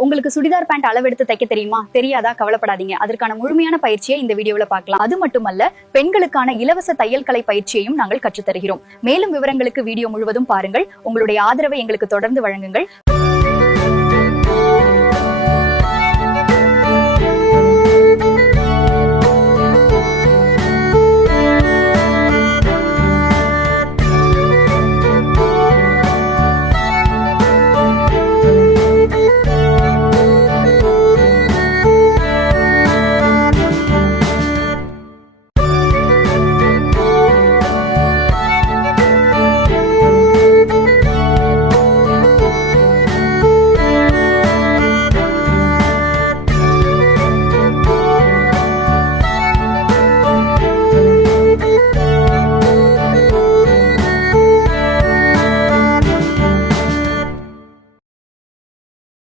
உங்களுக்கு சுடிதார் பேண்ட் அளவெடுத்து தைக்க தெரியுமா? தெரியாதா? கவலைப்படாதீங்க. அதற்கான முழுமையான பயிற்சியை இந்த வீடியோல பார்க்கலாம். அது மட்டுமல்ல, பெண்களுக்கான இலவச தையல் கலை பயிற்சியையும் நாங்கள் கற்றுத் தருகிறோம். மேலும் விவரங்களுக்கு வீடியோ முழுவதும் பாருங்கள். உங்களுடைய ஆதரவை எங்களுக்கு தொடர்ந்து வழங்குங்கள்.